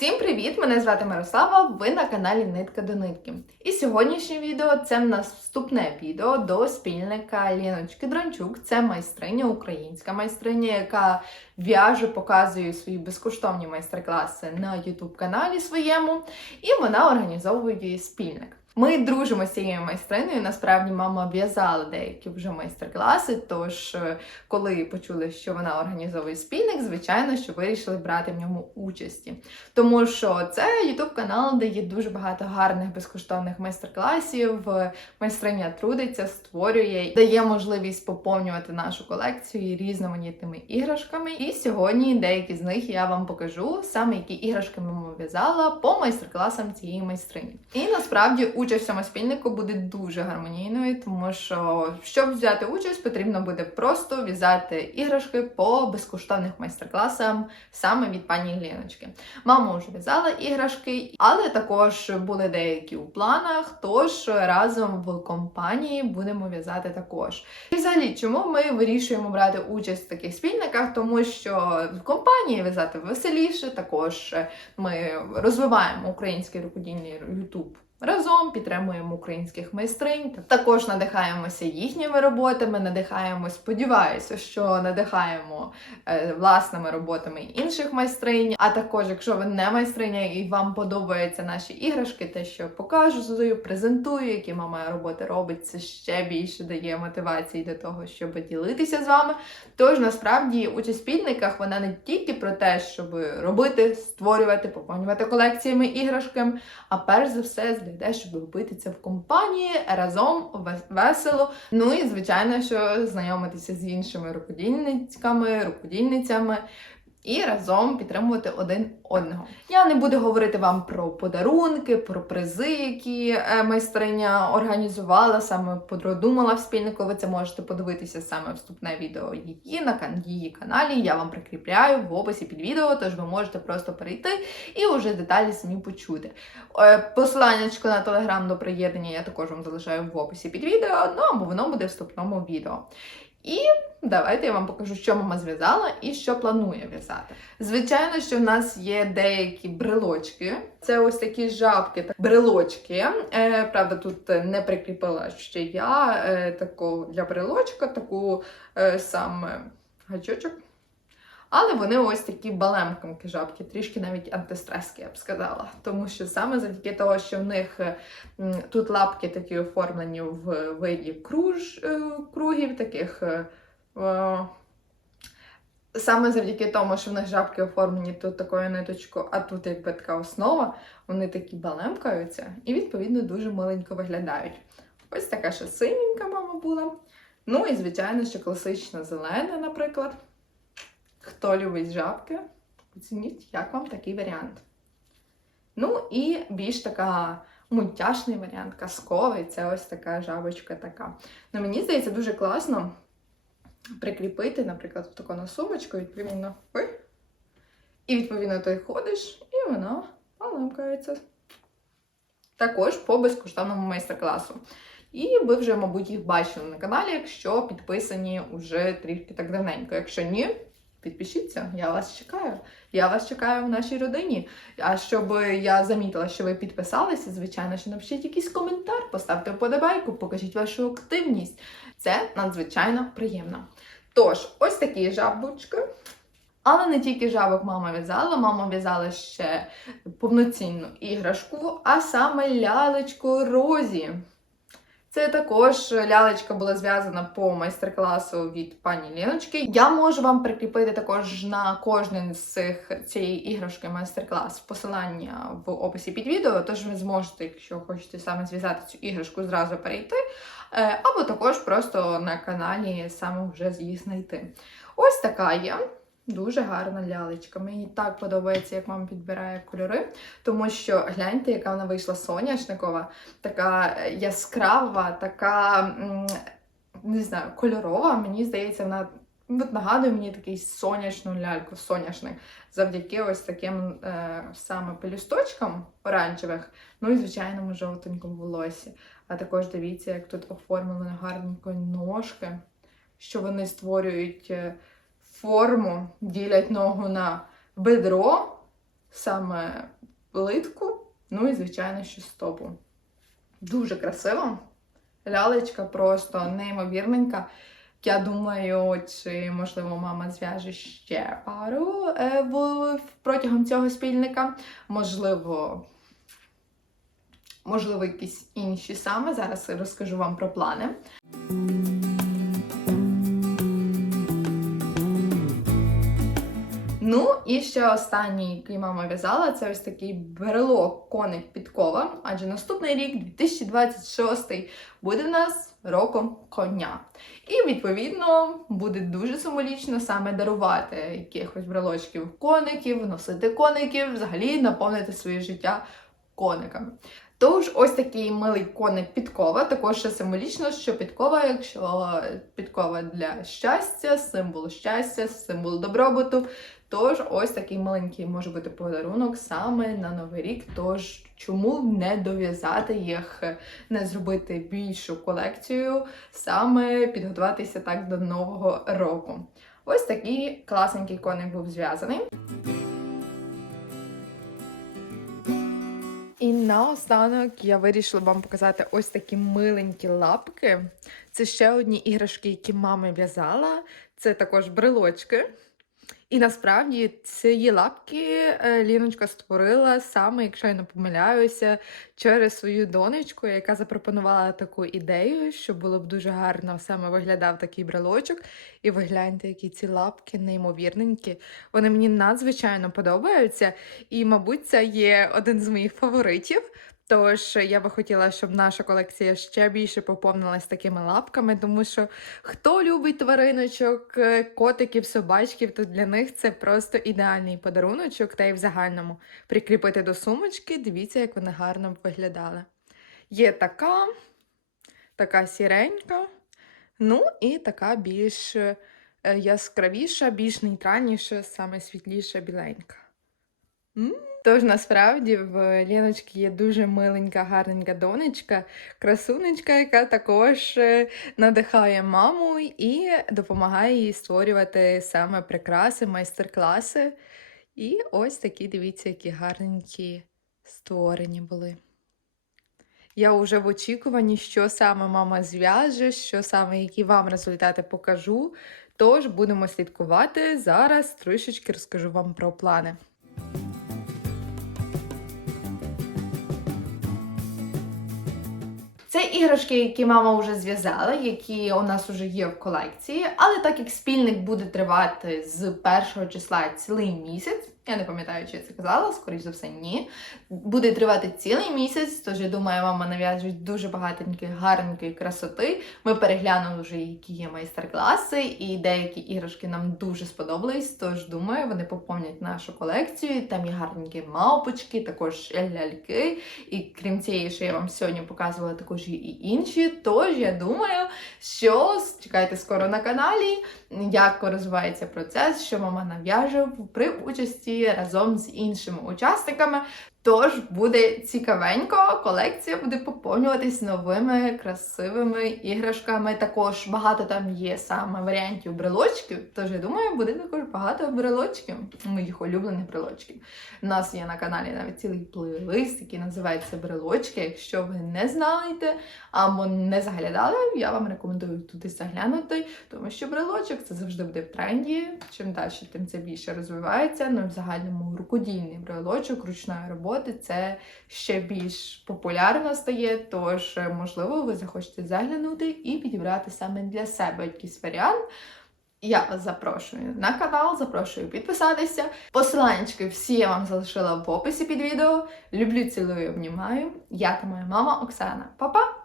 Усім привіт! Мене звати Мирослава. Ви на каналі Нитка до Нитки. І сьогоднішнє відео це в нас вступне відео до спільника Ліночки Дрончук. Це майстриня, українська майстриня, яка в'яже, показує свої безкоштовні майстер-класи на YouTube каналі своєму, і вона організовує спільник. Ми дружимо з цією майстриною. Насправді мама в'язала деякі вже майстер-класи. Тож, е, коли почули, що вона організовує спільник, звичайно, що вирішили брати в ньому участі. Тому що це YouTube канал, де є дуже багато гарних безкоштовних майстер-класів. Майстриня трудиться, створює, дає можливість поповнювати нашу колекцію різноманітними іграшками. І сьогодні деякі з них я вам покажу саме які іграшки мама в'язала по майстер-класам цієї майстрині. І насправді участь в цьому спільнику буде дуже гармонійною, тому що щоб взяти участь, потрібно буде просто в'язати іграшки по безкоштовних майстер-класам саме від пані Ліночки. Мама вже в'язала іграшки, але також були деякі у планах. Тож разом в компанії будемо в'язати також. І взагалі, чому ми вирішуємо брати участь в таких спільниках? Тому що в компанії в'язати веселіше. Також ми розвиваємо український рукодільний YouTube Разом підтримуємо українських майстринь, також надихаємося їхніми роботами, надихаємо, сподіваюся, що надихаємо е, власними роботами інших майстринь. А також, якщо ви не майстриня і вам подобаються наші іграшки, те, що показую, презентую, які мама роботи робить, це ще більше дає мотивації до того, щоб ділитися з вами. Тож насправді участь в спільниках вона не тільки про те, щоб робити, створювати, поповнювати колекціями іграшки, а перш за все для те, щоб робити це в компанії разом весело. Ну і звичайно, що знайомитися з іншими рукодільницьками, рукодільницями. І разом підтримувати один одного. Я не буду говорити вам про подарунки, про призи, які е, майстриня організувала, саме продумала в спільнику. Ви це можете подивитися саме вступне відео її на її каналі. Я вам прикріпляю в описі під відео, тож ви можете просто перейти і вже деталі самі почути. Е, посилання на телеграм до приєднання я також вам залишаю в описі під відео, ну або воно буде в вступному відео. І давайте я вам покажу, що мама зв'язала і що планує в'язати. Звичайно, що в нас є деякі брелочки. Це ось такі жабки, та брелочки. Е, Правда, тут не прикріпила ще я е, таку для брелочка, таку е, саме гачочок. Але вони ось такі балемкомки жабки, трішки навіть антистрески, я б сказала. Тому що саме завдяки того, що в них тут лапки такі оформлені в виді круж, е, кругів, таких. Е, саме завдяки тому, що в них жабки оформлені тут такою ниточкою, а тут якби така основа, вони такі балемкаються і, відповідно, дуже маленько виглядають. Ось така ще синенька, мама була. Ну і, звичайно, ще класична зелена, наприклад. Хто любить жабки, оцініть, як вам такий варіант. Ну, і більш така мультяшний варіант, казковий це ось така жабочка така. Ну, Мені здається, дуже класно прикріпити, наприклад, таку на сумочку, відповідно, ой, і, відповідно, ти ходиш, і вона маленькається. Також по безкоштовному майстер-класу. І ви вже, мабуть, їх бачили на каналі, якщо підписані вже трішки так давненько. Якщо ні, Підпишіться, я вас чекаю. Я вас чекаю в нашій родині. А щоб я замітила, що ви підписалися, звичайно, що напишіть якийсь коментар, поставте вподобайку, покажіть вашу активність. Це надзвичайно приємно. Тож, ось такі жабочки. Але не тільки жабок мама в'язала, мама в'язала ще повноцінну іграшку, а саме лялечку Розі. Це також лялечка була зв'язана по майстер-класу від пані Ліночки. Я можу вам прикріпити також на кожен з цих цієї іграшки майстер-клас посилання в описі під відео, тож ви зможете, якщо хочете саме зв'язати цю іграшку, зразу перейти. Е, або також просто на каналі саме вже її знайти. Ось така є. Дуже гарна лялечка. Мені так подобається, як мама підбирає кольори, тому що гляньте, яка вона вийшла соняшникова, така яскрава, така не знаю, кольорова. Мені здається, вона от нагадує мені такий сонячну ляльку, соняшник, завдяки ось таким е, саме пелюсточкам оранжевих, ну і звичайному жовтенькому волосі. А також дивіться, як тут оформлені гарненько ножки, що вони створюють. Форму, ділять ногу на бедро саме плитку, ну і, звичайно, що стопу. Дуже красиво. Лялечка просто неймовірненька. Я думаю, чи можливо мама зв'яже ще пару е, в, протягом цього спільника. Можливо, можливо, якісь інші саме. Зараз розкажу вам про плани. Ну, і ще останній, який мама в'язала, це ось такий брелок коник підкова. Адже наступний рік, 2026, буде в нас роком коня. І відповідно буде дуже символічно саме дарувати якихось брелочків коників, носити коників, взагалі наповнити своє життя кониками. Тож, ось такий милий коник підкова. Також ще символічно, що підкова, якщо підкова для щастя, символ щастя, символ добробуту. Тож, ось такий маленький може бути подарунок саме на Новий рік. Тож, чому не дов'язати їх, не зробити більшу колекцію, саме підготуватися так до нового року. Ось такий класненький коник був зв'язаний. Наостанок я вирішила вам показати ось такі миленькі лапки. Це ще одні іграшки, які мами в'язала. Це також брелочки. І насправді ці лапки е, Ліночка створила саме, якщо я не помиляюся, через свою донечку, яка запропонувала таку ідею, що було б дуже гарно саме виглядав такий брелочок. І ви гляньте, які ці лапки неймовірненькі. Вони мені надзвичайно подобаються. І, мабуть, це є один з моїх фаворитів. Тож я би хотіла, щоб наша колекція ще більше поповнилась такими лапками, тому що хто любить твариночок, е, котиків, собачків, то для них це просто ідеальний подаруночок, та й в загальному прикріпити до сумочки. Дивіться, як вони гарно виглядали. Є така, така сіренька, ну і така більш е, яскравіша, більш нейтральніша, саме світліша біленька. М? Тож насправді в Ліночки є дуже миленька, гарненька донечка, красунечка, яка також е, надихає маму і допомагає їй створювати саме прикраси, майстер-класи. І ось такі, дивіться, які гарненькі створені були. Я вже в очікуванні, що саме мама зв'яже, що саме які вам результати покажу. Тож будемо слідкувати. Зараз трішечки розкажу вам про плани. Іграшки, які мама вже зв'язала, які у нас вже є в колекції. Але так як спільник буде тривати з першого числа цілий місяць, я не пам'ятаю, чи я це казала, скоріш за все, ні. Буде тривати цілий місяць, тож я думаю, мама нав'яжуть дуже багатенької, гарненької красоти. Ми переглянули вже, які є майстер-класи, і деякі іграшки нам дуже сподобались. Тож думаю, вони поповнять нашу колекцію. Там є гарненькі мавпочки, також ляльки. І крім цієї, що я вам сьогодні показувала, також є і інші. Тож я думаю, що чекайте скоро на каналі, як розвивається процес, що мама нав'яже при участі разом з іншими учасниками. Тож буде цікавенько, колекція буде поповнюватись новими красивими іграшками. Також багато там є саме варіантів брелочків. Тож я думаю, буде також багато брелочків, моїх улюблених брелочків. У нас є на каналі навіть цілий плейлист, який називається Брелочки. Якщо ви не знаєте або не заглядали, я вам рекомендую туди заглянути, тому що брелочок це завжди буде в тренді. Чим далі, тим це більше розвивається. Ну і в загальному рукодільний брелочок ручної роботи роботи це ще більш популярно стає. Тож, можливо, ви захочете заглянути і підібрати саме для себе якийсь варіант. Я вас запрошую на канал, запрошую підписатися. Посиланнячки всі я вам залишила в описі під відео. Люблю, цілую, обнімаю. Я та моя мама Оксана. Па-па!